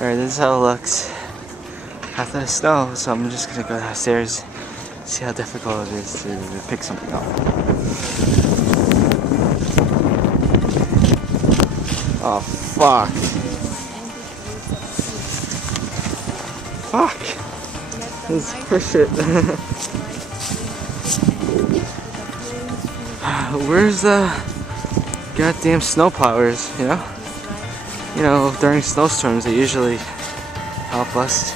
Alright, this is how it looks after the snow, so I'm just gonna go downstairs, see how difficult it is to pick something up. Oh, fuck. Fuck. This is horseshit. Where's the goddamn snowplowers, you know? You know, during snowstorms they usually help us.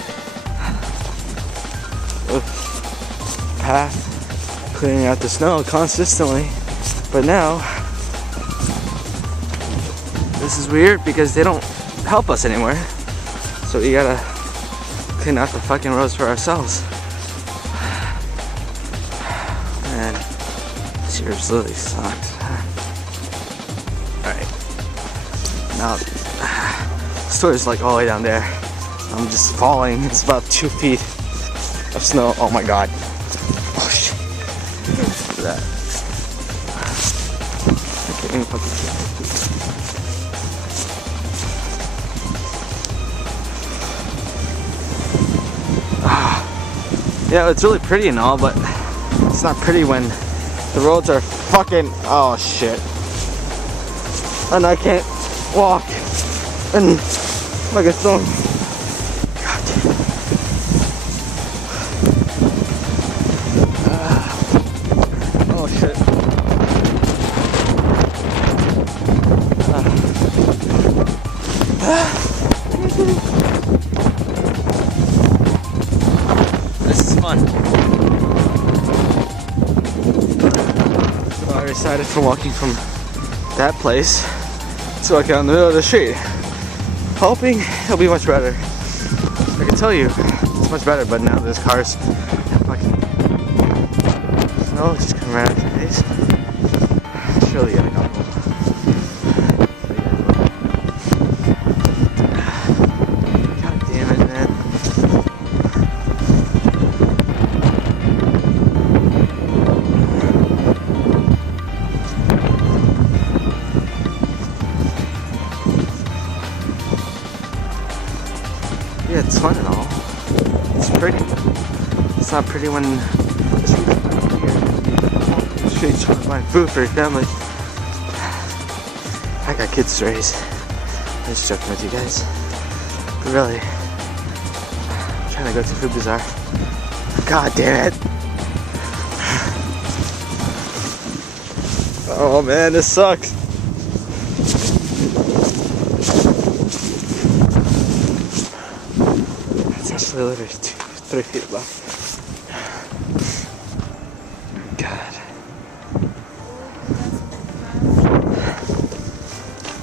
Path clearing out the snow consistently, but now this is weird because they don't help us anymore, so we gotta clean out the fucking roads for ourselves. Man, this year absolutely sucks. Alright, now the store is like all the way down there. I'm just falling. It's about 2 feet of snow. Oh my god. Oh shit. Look at that. I can't even fucking see it. Yeah, it's really pretty and all, but it's not pretty when the roads are fucking. Oh shit. And I can't walk. And like a stone. God damn. Oh shit. This is fun. So I decided for walking from that place to walk out in the middle of the street, hoping it'll be much better. I can tell you it's much better, but now there's cars and fucking snow just coming right at your face. It's really getting uncomfortable. God damn it, man. Yeah, it's fun and all. It's pretty. It's not pretty when the streets trying to buy food for your family. I got kids to raise. I'm just joking with you guys. But really, I'm trying to go to Food Bazaar. God damn it. Oh man, this sucks. Literally 3 feet above. God.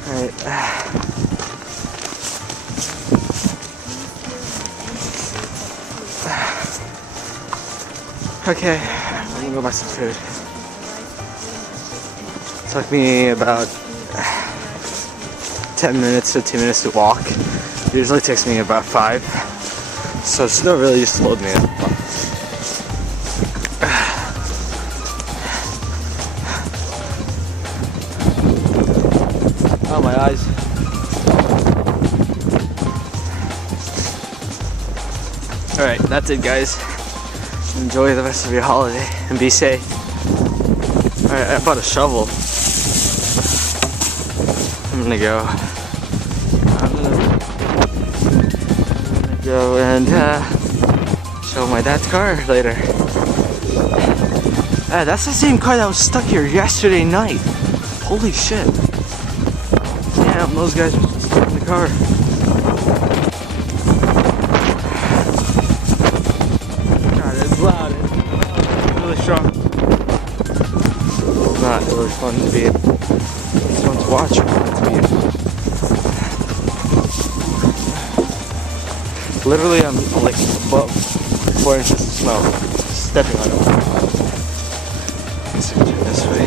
Alright. Okay, I'm gonna go buy some food. It took me about 10 minutes, 15 minutes to walk. It usually takes me about 5. So snow really just slowed me up. Oh, my eyes. Alright, that's it guys. Enjoy the rest of your holiday and be safe. Alright, I bought a shovel. I'm gonna go and show my dad's car later. That's the same car that was stuck here yesterday night. Holy shit. Damn, those guys were stuck in the car. God, it's loud. It's really strong. It's not really fun to be in. It's fun to watch, but fun to be in. Literally, I'm like above 4 inches of snow, stepping on it. Let's turn this way.